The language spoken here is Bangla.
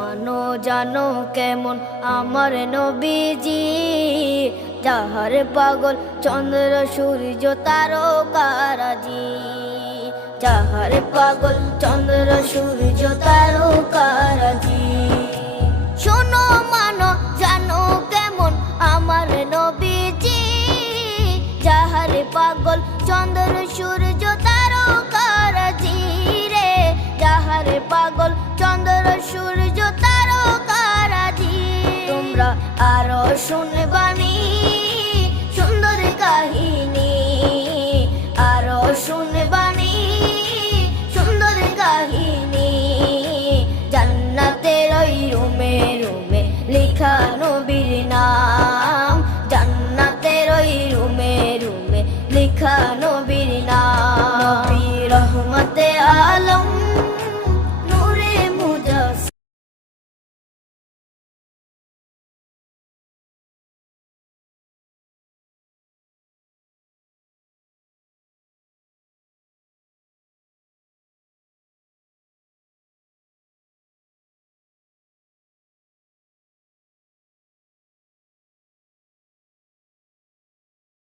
মানো জানো কেমন আমার নবীজি, যাহার পাগল চন্দ্র সূর্য তারকারাজি, যাহার পাগল চন্দ্র সূর্য তারকারাজি। শোনো মানো জানো কেমন আমার নবীজি, যাহার পাগল চন্দ্র সূর্য তারকারাজি রে, যাহার পাগল চন্দ্র সূর্য তারকারাজি। তোমরা আরো শুনে